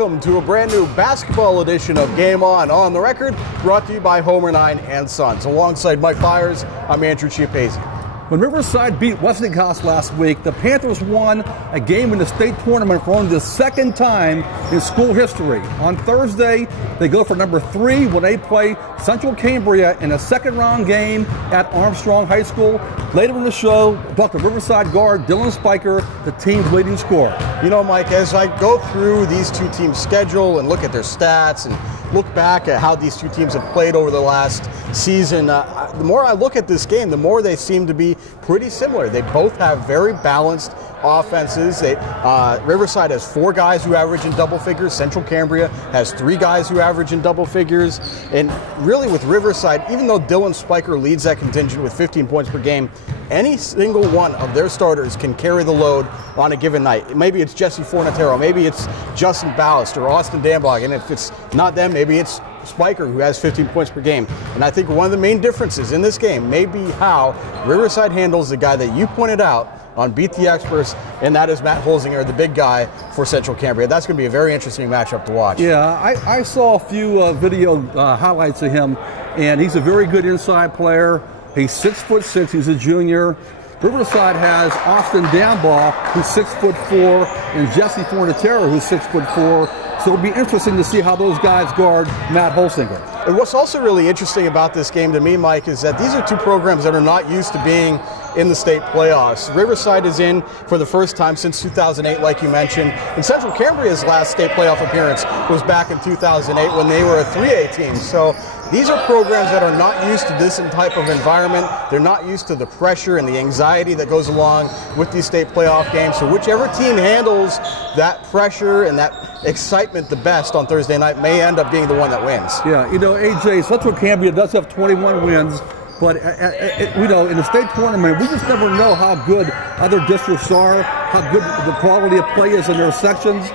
welcome to a brand new basketball edition of Game On the Record, brought to you by Homer 9 and Sons. Alongside Mike Bires, I'm Andrew Chiappazzi. When Riverside beat Westinghouse last week, the Panthers won a game in the state tournament for only the second time in school history. On Thursday, they go for number 3 when they play Central Cambria in a second-round game at Armstrong High School. Later in the show, we'll talk to Riverside guard Dylan Speicher, the team's leading scorer. You know, Mike, as I go through these two teams' schedule and look at their stats and look back at how these two teams have played over the last season, the more I look at this game, the more they seem to be pretty similar. They both have very balanced offenses. Riverside has 4 guys who average in double figures. Central Cambria has 3 guys who average in double figures. And really with Riverside, even though Dylan Speicher leads that contingent with 15 points per game, any single one of their starters can carry the load on a given night. Maybe it's Jesse Fornatero, maybe it's Justin Ballast or Austin Danbog, and if it's not them, maybe it's Speicher, who has 15 points per game. And I think one of the main differences in this game may be how Riverside handles the guy that you pointed out on Beat the Experts, and that is Matt Holzinger, the big guy for Central Cambria. That's going to be a very interesting matchup to watch. Yeah, I saw a few video highlights of him, and he's a very good inside player. He's 6'6", he's a junior. Riverside has Austin Danbog, who's 6'4", and Jesse Fornatero, who's 6'4". So it'll be interesting to see how those guys guard Matt Holzinger. And what's also really interesting about this game to me, Mike, is that these are two programs that are not used to being in the state playoffs. Riverside is in for the first time since 2008, like you mentioned. And Central Cambria's last state playoff appearance was back in 2008 when they were a 3A team. So these are programs that are not used to this type of environment. They're not used to the pressure and the anxiety that goes along with these state playoff games. So whichever team handles that pressure and that excitement the best on Thursday night may end up being the one that wins. Yeah, you know, AJ, Central Cambria does have 21 wins, but you know, in the state tournament, we just never know how good other districts are, how good the quality of play is in their sections.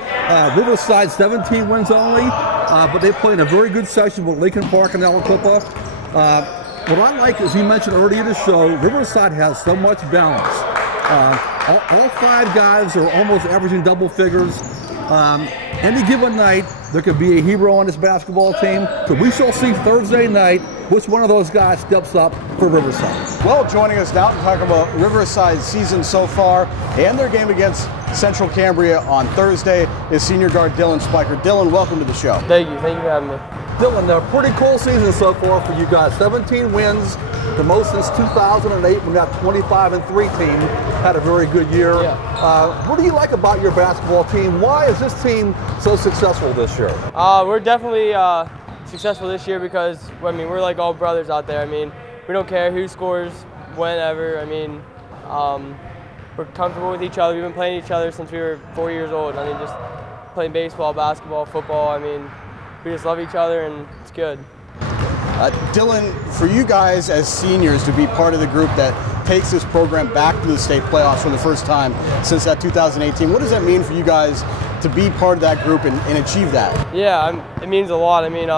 Riverside 17 wins only, but they play in a very good section with Lincoln Park and Aliquippa. What I like, as you mentioned earlier in the show, Riverside has so much balance. All 5 guys are almost averaging double figures. Any given night, there could be a hero on this basketball team. So we shall see Thursday night which one of those guys steps up for Riverside. Well, joining us now to talk about Riverside's season so far and their game against Central Cambria on Thursday is senior guard Dylan Speicher. Dylan, welcome to the show. Thank you for having me. Dylan, a pretty cool season so far for you guys. 17 wins, the most since 2008 when that 25-3 team had a very good year. Yeah. What do you like about your basketball team? Why is this team so successful this year? We're definitely successful this year because, I mean, we're like all brothers out there. I mean, we don't care who scores whenever. I mean, we're comfortable with each other. We've been playing each other since we were 4 years old. I mean, just playing baseball, basketball, football. I mean, we just love each other and it's good. Dylan, for you guys as seniors to be part of the group that takes this program back to the state playoffs for the first time since that 2018, what does that mean for you guys to be part of that group and achieve that? Yeah, it means a lot. I mean,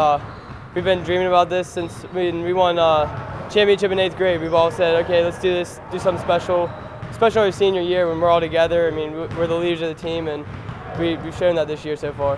we've been dreaming about this since we won championship in 8th grade. We've all said, okay, let's do this, do something special, especially our senior year when we're all together. I mean, we're the leaders of the team, and we've shown that this year so far.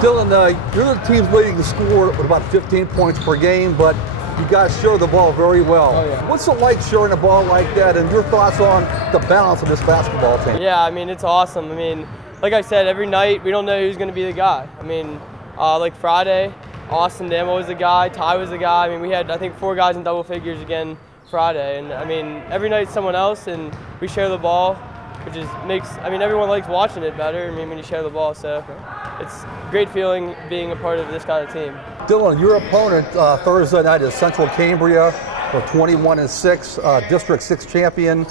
Dylan, you're the team's leading the score with about 15 points per game, but you guys share the ball very well. Oh, yeah. What's it like sharing a ball like that, and your thoughts on the balance of this basketball team? Yeah, I mean, it's awesome. I mean, like I said, every night we don't know who's going to be the guy. I mean, like Friday, Austin Danbog was the guy, Ty was the guy. I mean, we had, I think, 4 guys in double figures again Friday. And, I mean, every night someone else, and we share the ball, which is I mean, everyone likes watching it better, I mean, when you share the ball. So it's a great feeling being a part of this kind of team. Dylan, your opponent Thursday night is Central Cambria, a 21-6 District 6 champion.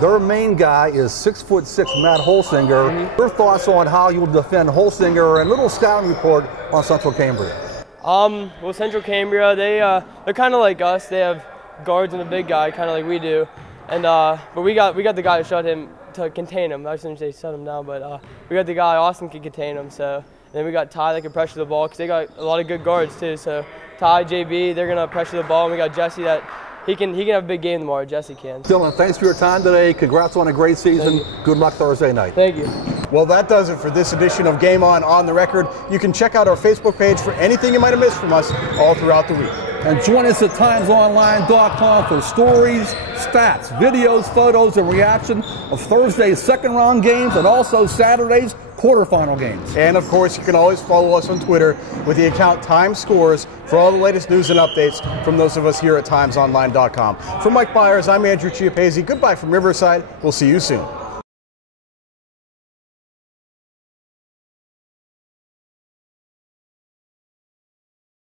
Their main guy is 6'6" Matt Holzinger. Your thoughts on how you'll defend Holzinger and little scouting report on Central Cambria? Well, Central Cambria, they're kind of like us. They have guards and a big guy, kind of like we do. And but we got the guy to shut him, to contain him. I shouldn't say shut him down, but we got the guy Austin can contain him. So and then we got Ty that can pressure the ball because they got a lot of good guards too. So Ty, JB, they're gonna pressure the ball, and we got Jesse that he can have a big game tomorrow. Jesse can. Dylan, thanks for your time today. Congrats on a great season. Good luck Thursday night. Thank you. Well, that does it for this edition of Game On the Record. You can check out our Facebook page for anything you might have missed from us all throughout the week. And join us at timesonline.com for stories, stats, videos, photos, and reaction of Thursday's second-round games and also Saturday's quarterfinal games. And, of course, you can always follow us on Twitter with the account Time Scores for all the latest news and updates from those of us here at timesonline.com. For Mike Bires, I'm Andrew Chiappazzi. Goodbye from Riverside. We'll see you soon.